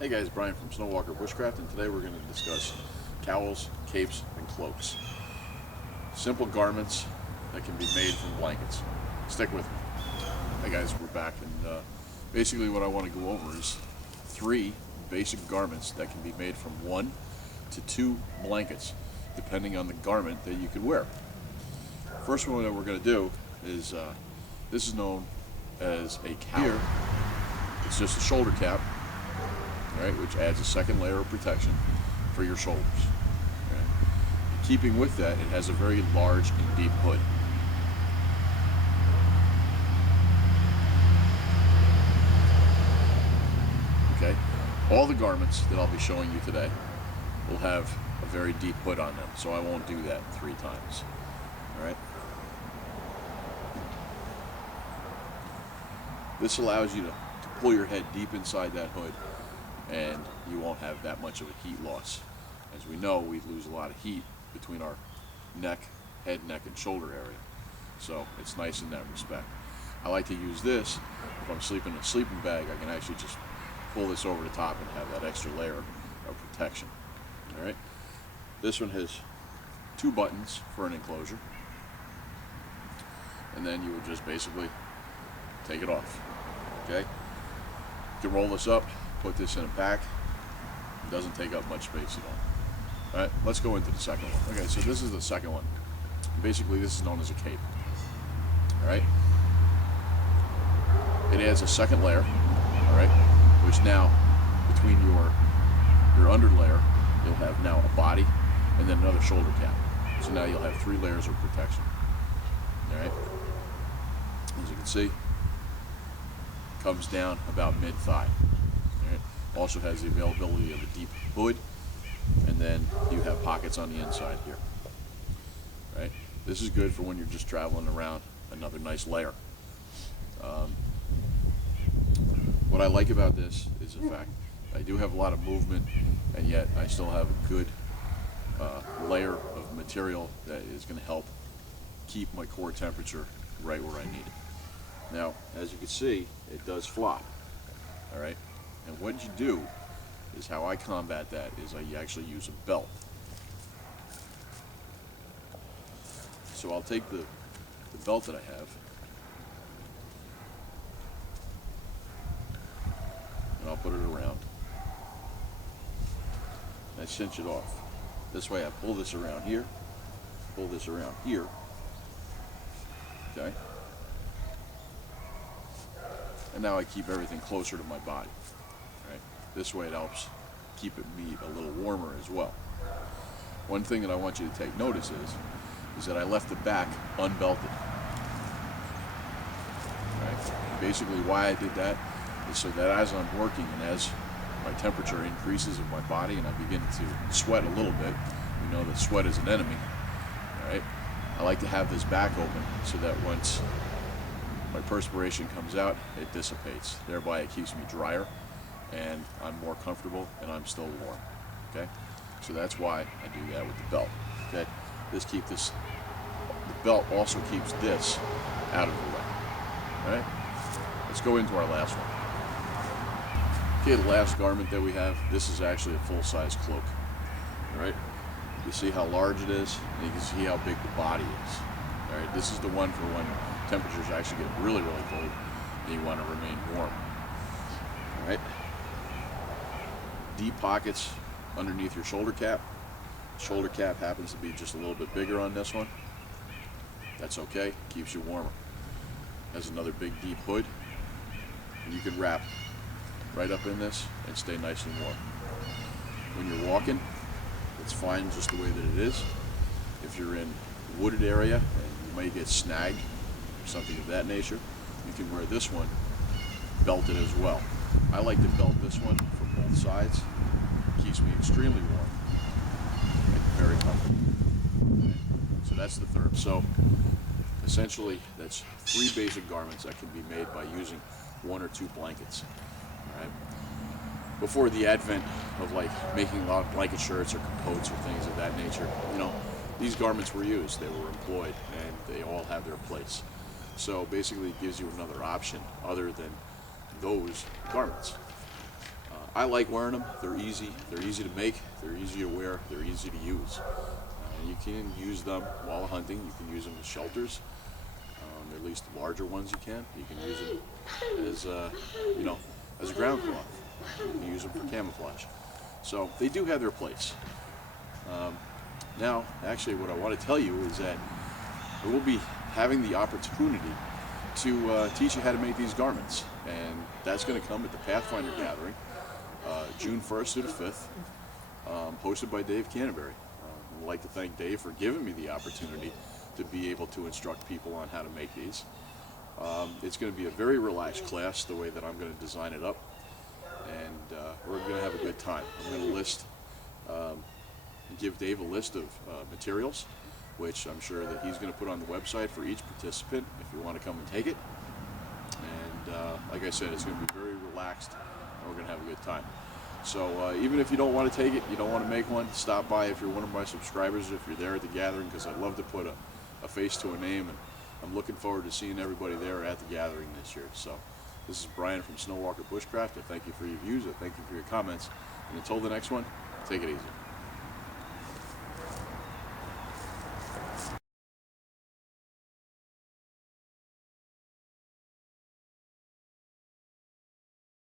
Hey guys, Brian from Snowwalker Bushcraft, and today we're going to discuss cowls, capes, and cloaks. Simple garments that can be made from blankets. Stick with me. Hey guys, we're back, and basically what I want to go over is 3 basic garments that can be made from 1 to 2 blankets, depending on the garment that you could wear. First one that we're going to do is, this is known as a cowl. Here, it's just a shoulder cap, right, which adds a second layer of protection for your shoulders. Right. Keeping with that, it has a very large and deep hood. Okay, all the garments that I'll be showing you today will have a very deep hood on them, so I won't do that 3 times. All right. This allows you to pull your head deep inside that hood, and you won't have that much of a heat loss. As we know, we lose a lot of heat between our neck, head, neck, and shoulder area. So it's nice in that respect. I like to use this if I'm sleeping in a sleeping bag. I can actually just pull this over the top and have that extra layer of protection. All right. This one has 2 buttons for an enclosure, and then you would just basically take it off. Okay. You can roll this up, put this in a pack. It doesn't take up much space at all. All right, let's go into the second one. Okay, so this is the second one. Basically, this is known as a cape. All right. It adds a second layer. All right, which now between your underlayer, you'll have now a body and then another shoulder cap. So now you'll have 3 layers of protection. All right. As you can see, comes down about mid-thigh. Right. Also has the availability of a deep hood, and then you have pockets on the inside here. Right. This is good for when you're just traveling around. Another nice layer. What I like about this is the fact I do have a lot of movement, and yet I still have a good layer of material that is going to help keep my core temperature right where I need it. Now, as you can see, it does flop. All right, and what you do is how I combat that is I actually use a belt. So I'll take the belt that I have, and I'll put it around. And I cinch it off. This way I pull this around here, pull this around here. Okay. And now I keep everything closer to my body. Right? This way it helps keep me a little warmer as well. One thing that I want you to take notice is that I left the back unbelted. Right? Basically why I did that is so that as I'm working and as my temperature increases in my body and I begin to sweat a little bit, we know that sweat is an enemy. Right? I like to have this back open so that once my perspiration comes out, it dissipates. Thereby it keeps me drier and I'm more comfortable and I'm still warm. Okay? So that's why I do that with the belt. Okay? The belt also keeps this out of the way. Alright? Let's go into our last one. Okay, the last garment that we have, this is actually a full-size cloak. Alright? You see how large it is, and you can see how big the body is. Alright, this is the one for when temperatures actually get really, really cold and you want to remain warm. Alright. Deep pockets underneath your shoulder cap. Shoulder cap happens to be just a little bit bigger on this one. That's okay, keeps you warmer. Has another big deep hood, and you can wrap right up in this and stay nice and warm. When you're walking, it's fine just the way that it is. If you're in a wooded area and you might get snagged or something of that nature, you can wear this one belted as well. I like to belt this one from both sides. It keeps me extremely warm and very comfortable. Okay. So that's the third. So essentially that's 3 basic garments that can be made by using 1 or 2 blankets. All right. Before the advent of like making a lot of blanket shirts or capotes or things of that nature, you know, these garments were used, they were employed, and they all have their place. So basically it gives you another option other than those garments. I like wearing them. They're easy to make, they're easy to wear, they're easy to use. You can use them while hunting, you can use them as shelters, at least the larger ones you can. You can use them as, as a ground cloth. You can use them for camouflage. So they do have their place. Now, actually, what I want to tell you is that I will be having the opportunity to teach you how to make these garments, and that's going to come at the Pathfinder Gathering, June 1st through the 5th, hosted by Dave Canterbury. I'd like to thank Dave for giving me the opportunity to be able to instruct people on how to make these. It's going to be a very relaxed class, the way that I'm going to design it up, and we're going to have a good time. I'm going to give Dave a list of materials, which I'm sure that he's going to put on the website for each participant if you want to come and take it. And like I said, it's going to be very relaxed, and we're going to have a good time. So even if you don't want to take it, you don't want to make one, stop by if you're one of my subscribers, if you're there at the gathering, because I'd love to put a face to a name, and I'm looking forward to seeing everybody there at the gathering this year. So this is Brian from Snowwalker Bushcraft. I thank you for your views, I thank you for your comments, and until the next one, take it easy.